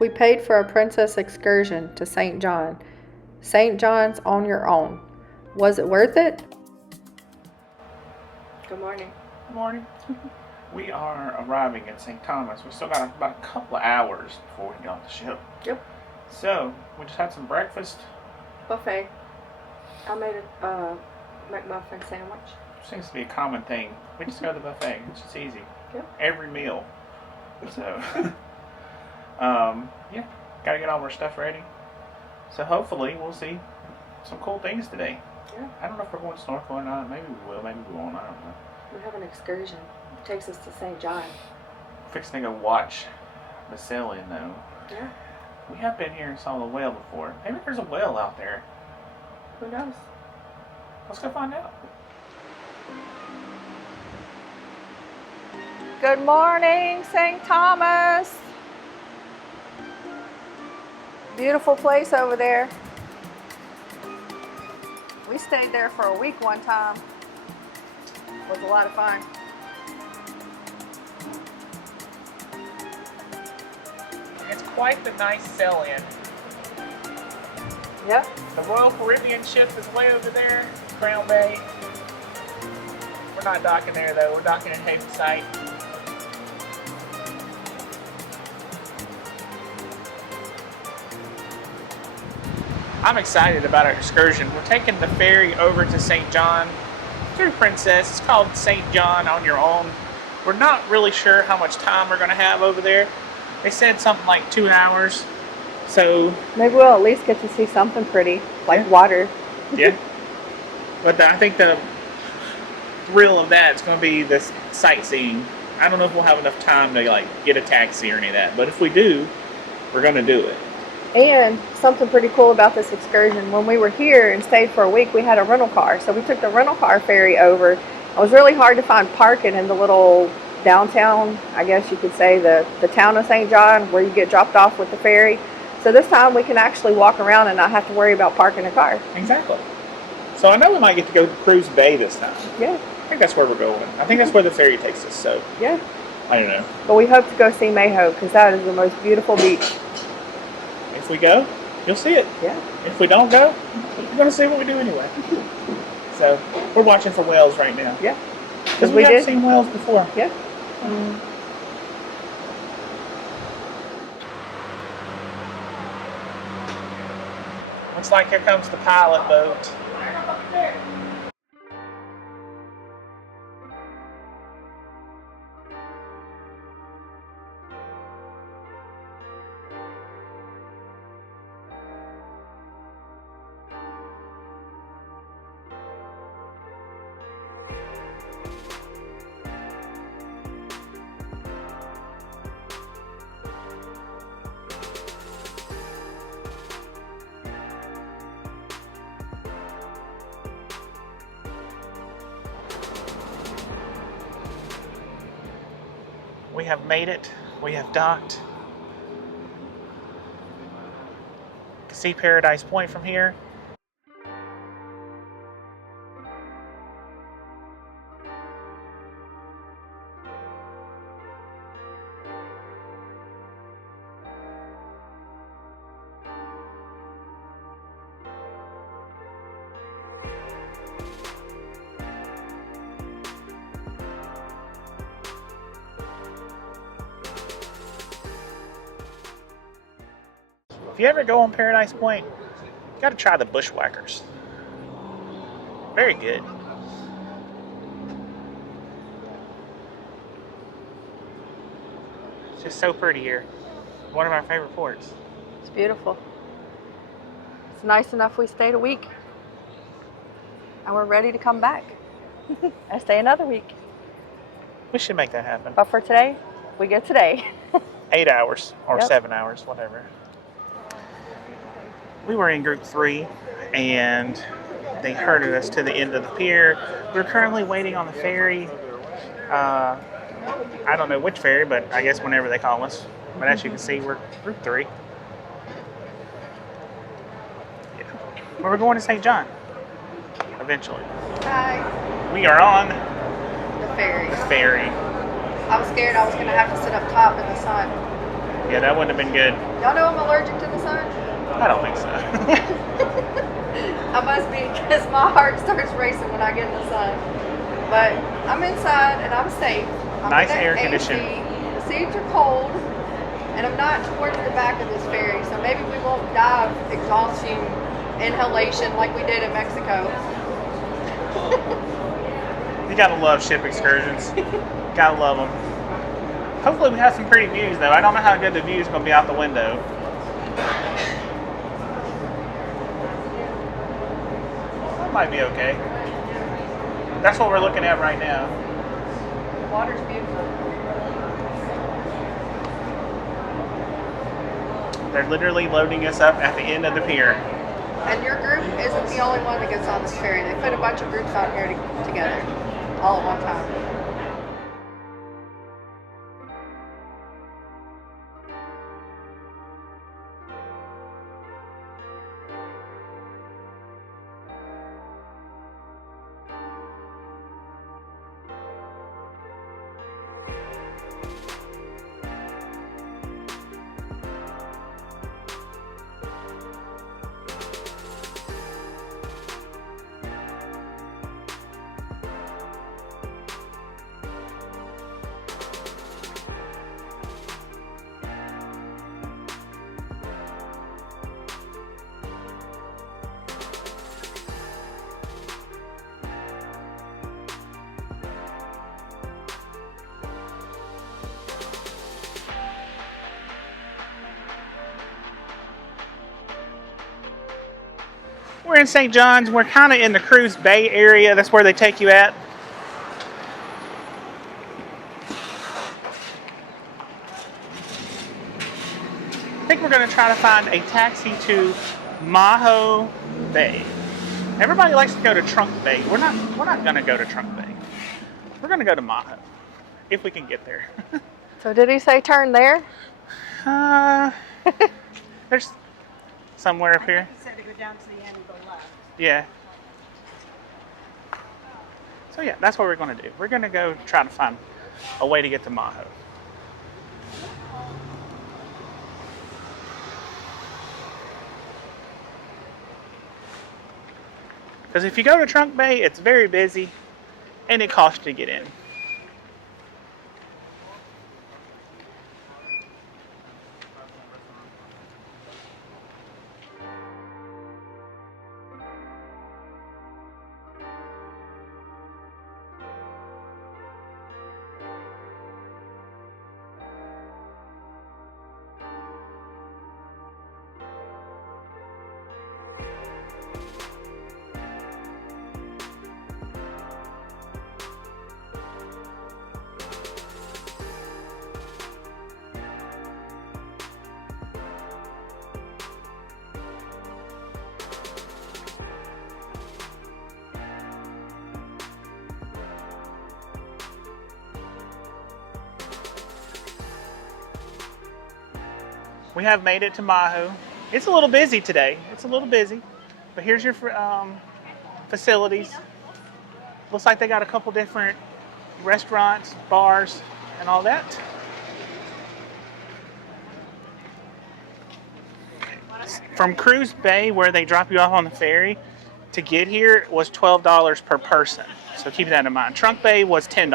We paid for a princess excursion to St. John. St. John's on your own. Was it worth it? Good morning. Good morning. We are arriving at St. Thomas. We still got about a couple of hours before we get off the ship. Yep. So, we just had some breakfast. Buffet. I made a McMuffin sandwich. Seems to be a common thing. We just go to the buffet. It's just easy. Yep. Every meal. So, yeah, gotta get all of our stuff ready. So hopefully we'll see some cool things today. Yeah. I don't know if we're going snorkeling or not. Maybe we will, maybe we won't. I don't know. We have an excursion. It takes us to St. John. Fixing to go watch the sail-in though. Yeah. We have been here and saw the whale before. Maybe there's a whale out there. Who knows? Let's go find out. Good morning, St. Thomas. Beautiful place over there. We stayed there for a week one time. It was a lot of fun. It's quite the nice sail-in. Yep. The Royal Caribbean ship is way over there, Cruz Bay. We're not docking there though, we're docking in Haven. I'm excited about our excursion. We're taking the ferry over to St. John through Princess. It's called St. John on your own. We're not really sure how much time we're going to have over there. They said something like 2 hours. So maybe we'll at least get to see something pretty, like water. Yeah. But I think the thrill of that is going to be the sightseeing. I don't know if we'll have enough time to like get a taxi or any of that. But if we do, we're going to do it. And something pretty cool about this excursion, when we were here and stayed for a week, we had a rental car. So we took the rental car ferry over. It was really hard to find parking in the little downtown, I guess you could say, the town of St. John, where you get dropped off with the ferry. So this time we can actually walk around and not have to worry about parking a car. Exactly. So I know we might get to go to Cruz Bay this time. Yeah. I think that's where we're going. I think that's where the ferry takes us. So yeah. I don't know. But we hope to go see Maho, because that is the most beautiful beach. If we go, you'll see it. Yeah. If we don't go, we're going to see what we do anyway. So we're watching for whales right now. Yeah. Because we have seen whales before. Yeah. Looks like here comes the pilot boat. We have made it. We have docked. You can see Paradise Point from here. If you ever go on Paradise Point, you gotta try the bushwackers. Very good. It's just so pretty here. One of our favorite ports. It's beautiful. It's nice enough we stayed a week. And we're ready to come back and stay another week. We should make that happen. But for today, we get today. 8 hours or Yep. 7 hours, whatever. We were in group 3 and they herded us to the end of the pier. We're currently waiting on the ferry. I don't know which ferry, but I guess whenever they call us. But as you can see, we're group 3. Yeah. Well, we're going to St. John eventually. Hi. We are on The ferry. the ferry. I was scared I was going to have to sit up top in the sun. Yeah, that wouldn't have been good. Y'all know I'm allergic to the sun? I don't think so. I must be, because my heart starts racing when I get in the sun. But I'm inside and I'm safe. I'm Nice in air AC. conditioning. The seats are cold, and I'm not towards the back of this ferry, so maybe we won't die of exhaustion, inhalation like we did in Mexico. You gotta love ship excursions. Gotta love them. Hopefully we have some pretty views though. I don't know how good the view is gonna be out the window. That might be okay. That's what we're looking at right now. The water's beautiful. They're literally loading us up at the end of the pier. And your group isn't the only one that gets on this ferry. They put a bunch of groups out here together, all at one time. We're in St. John's. We're kind of in the Cruz Bay area. That's where they take you at. I think we're going to try to find a taxi to Maho Bay. Everybody likes to go to Trunk Bay. We're not going to go to Trunk Bay. We're going to go to Maho if we can get there. So did he say turn there? There's somewhere up here. He said to go down to the end and go left. Yeah. So yeah, that's what we're going to do. We're going to go try to find a way to get to Maho. Because if you go to Trunk Bay, it's very busy and it costs to get in. We have made it to Maho. It's a little busy today. It's a little busy, but here's your facilities. Looks like they got a couple different restaurants, bars, and all that. From Cruz Bay, where they drop you off on the ferry, to get here was $12 per person. So keep that in mind. Trunk Bay was $10.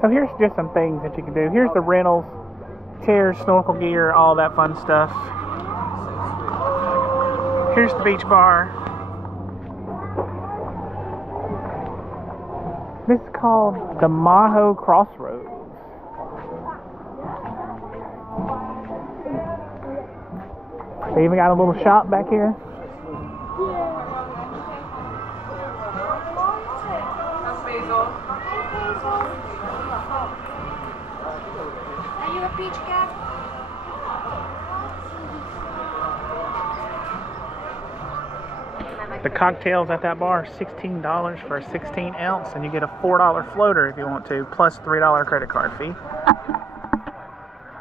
So here's just some things that you can do. Here's the rentals, chairs, snorkel gear, all that fun stuff. Here's the beach bar. This is called the Maho Crossroads. They even got a little shop back here. Are you a beach cat? The cocktails at that bar are $16 for a 16 ounce, and you get a $4 floater if you want to, plus $3 credit card fee.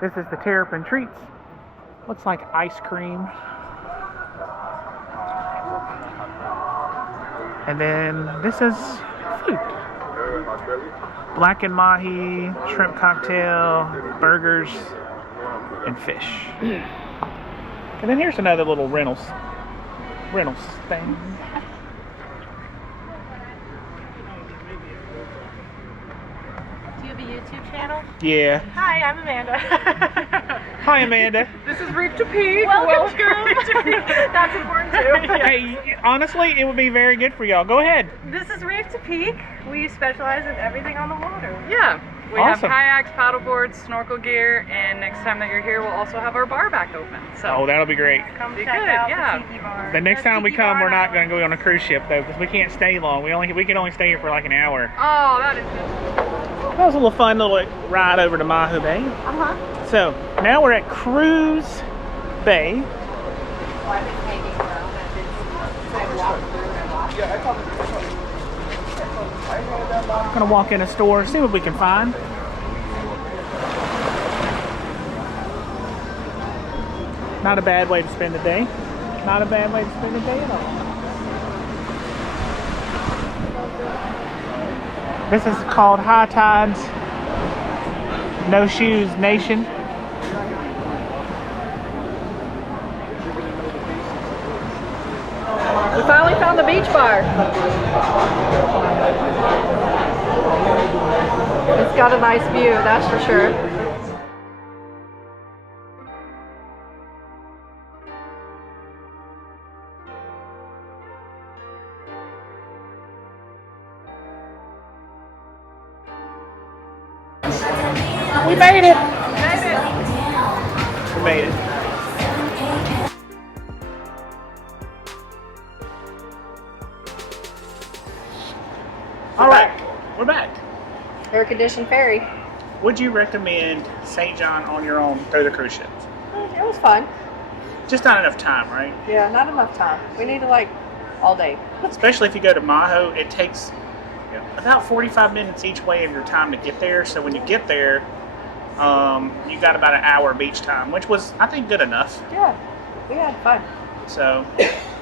This is the Terrapin Treats. Looks like ice cream. And then this is food. Blackened mahi, shrimp cocktail, burgers, and fish. And then here's another little rentals thing. Do you have a YouTube channel? Yeah. Hi, I'm Amanda. Hi, Amanda. This is Reef to Peak. Welcome. That's important too. Hey, honestly, it would be very good for y'all. Go ahead. This is Reef to Peak. We specialize in everything on the water. Yeah, we Awesome. have kayaks, paddleboards, snorkel gear, and next time that you're here, we'll also have our bar back open. So Oh, that'll be great. Come Be check good, out yeah. the tiki bar. The next The time we tiki come, bar we're not now. going to go on a cruise ship though, because we can't stay long. We can only stay here for like an hour. oh, that is good. That was a little fun little ride over to Maho Bay. So now we're at Cruz Bay. Gonna walk in a store, see what we can find. Not a bad way to spend the day. Not a bad way to spend the day at all. This is called High Tides No Shoes Nation. We finally found the beach bar. It's got a nice view, that's for sure. We made it! We made it. All right, we're back. Air conditioned ferry. Would you recommend St. John on your own through the cruise ships? It was fun. Just not enough time, right? Yeah, not enough time. We needed like all day. Especially if you go to Maho, it takes about 45 minutes each way of your time to get there. So when you get there, you got about an hour beach time, which was, I think, good enough. Yeah, we had fun. So,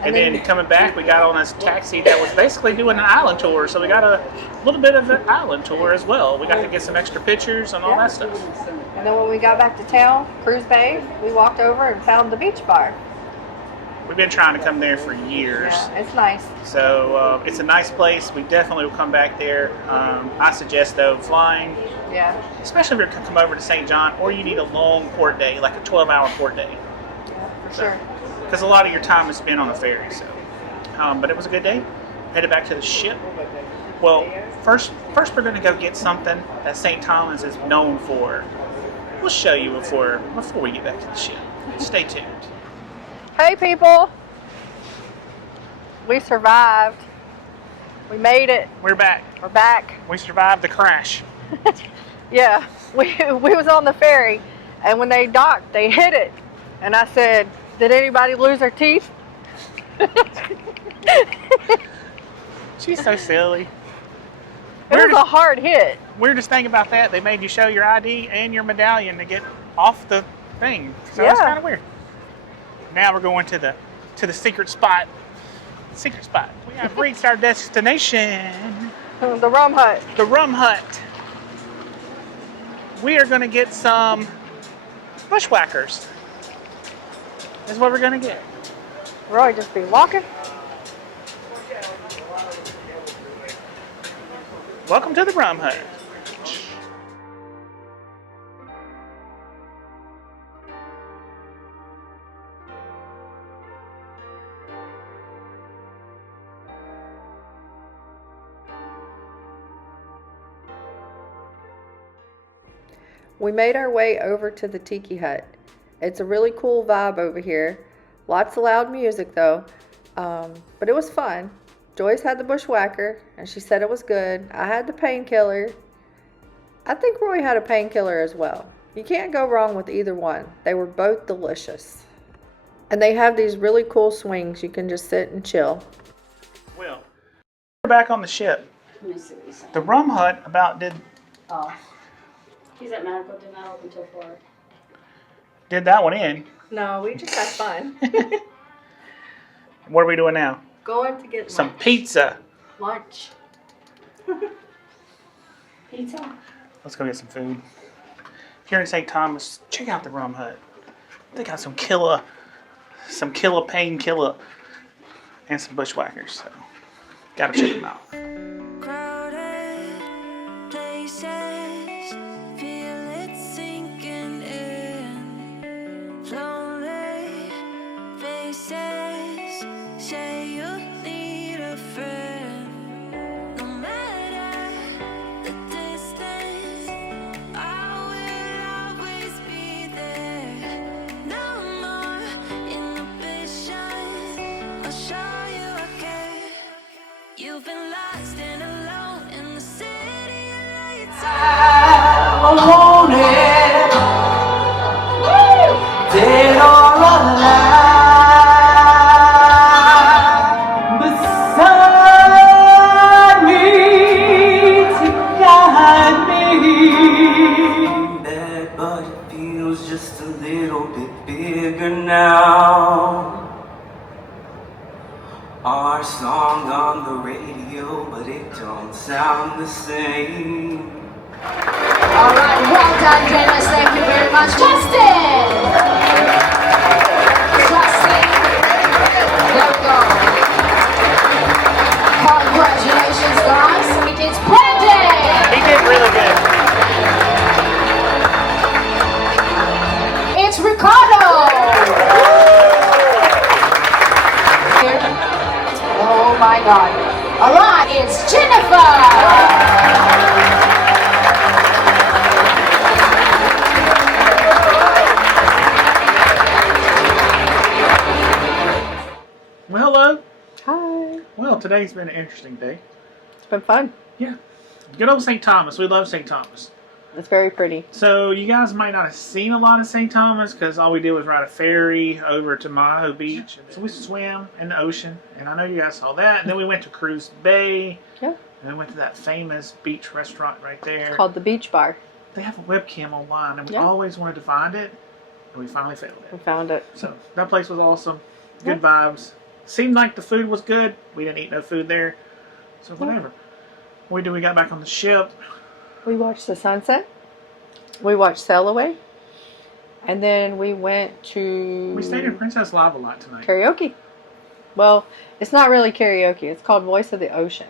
and then coming back, we got on this taxi that was basically doing an island tour. So we got a little bit of an island tour as well. We got to get some extra pictures and all that stuff. And then when we got back to town, Cruz Bay, we walked over and found the beach bar. We've been trying to come there for years. Yeah, it's nice. So it's a nice place. We definitely will come back there. I suggest, though, flying, Yeah, especially if you're going to come over to St. John, or you need a long port day, like a 12-hour port day. yeah, for sure. Because a lot of your time is spent on the ferry. So, but it was a good day. Headed back to the ship. Well, first we're going to go get something that St. Thomas is known for. We'll show you before we get back to the ship. Stay tuned. Hey people, we survived. We made it. We're back. We're back. We survived the crash. Yeah, we was on the ferry, and when they docked, they hit it, and I said, "Did anybody lose their teeth?" She's so silly. It was a hard hit. Weirdest thing about that, they made you show your ID and your medallion to get off the thing. So that's Yeah. kind of weird. Now we're going to the secret spot. Secret spot. We have reached our destination. The Rum Hut. The Rum Hut. We are going to get some bushwackers. That's what we're going to get. Roy just be walking. Welcome to the Rum Hut. We made our way over to the Tiki Hut. It's a really cool vibe over here. Lots of loud music though, but it was fun. Joyce had the bushwhacker and she said it was good. I had the painkiller. I think Roy had a painkiller as well. You can't go wrong with either one. They were both delicious. And they have these really cool swings. You can just sit and chill. Will, we're back on the ship. Let me see what he's saying. The Rum Hut about did Oh. He's at medical, did not open till 4. that one in. No, we just had fun. What are we doing now? Going to get Some pizza. lunch. Pizza? Let's go get some food. Here in St. Thomas, check out the Rum Hut. They got some killer painkiller, and some bushwackers. So, gotta check them out. Crowded places, feel it sinking in. Lonely faces, say you need a friend. No matter the distance, I will always be there. No more inhibitions, I'll show you I care. You've been lost and alone in the city of lights. I want it, dead or alive, beside me to guide me. Bad, but it feels just a little bit bigger now. Our song on the radio, but it don't sound the same. Alright, well done, Dennis. Thank you very much. Justin! Justin! There we go. Congratulations, guys. It's Brandon! He did really good. It's Ricardo! Oh my god. Alright, it's Jennifer! Well, hello. Hi. Well, today's been an interesting day. It's been fun. Yeah. Good old St. Thomas. We love St. Thomas. It's very pretty. So, you guys might not have seen a lot of St. Thomas because all we did was ride a ferry over to Maho Beach. So, we swam in the ocean, and I know you guys saw that. And then we went to Cruz Bay. Yeah. And we went to that famous beach restaurant right there. It's called the Beach Bar. They have a webcam online, and we Yeah. always wanted to find it, and we finally found We it. found it. So, that place was awesome. Good vibes. Seemed like the food was good. We didn't eat no food there. So, whatever. We got back on the ship. We watched the sunset. We watched Sail Away. And then we went to We stayed in Princess Live a lot tonight. karaoke. Well, it's not really karaoke. It's called Voice of the Ocean.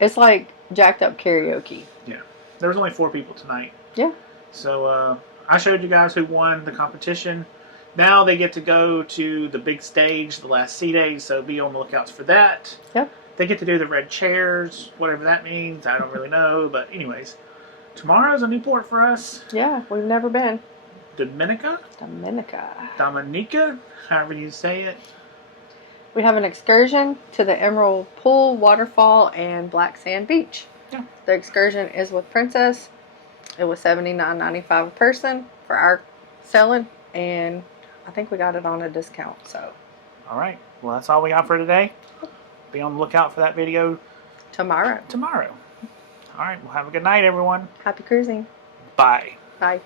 It's like jacked up karaoke. Yeah. There was only 4 people tonight. Yeah. So I showed you guys who won the competition. Now they get to go to the big stage the last sea days, so be on the lookouts for that. Yeah. They get to do the red chairs, whatever that means. I don't really know, but anyways. Tomorrow's a new port for us. Yeah, we've never been. Dominica? Dominica? However you say it. We have an excursion to the Emerald Pool, Waterfall, and Black Sand Beach. Yeah. The excursion is with Princess. It was $79.95 a person for our selling, and I think we got it on a discount. So All right. Well, that's all we got for today. Be on the lookout for that video tomorrow. tomorrow. All right. Well, have a good night, everyone. Happy cruising. Bye. Bye.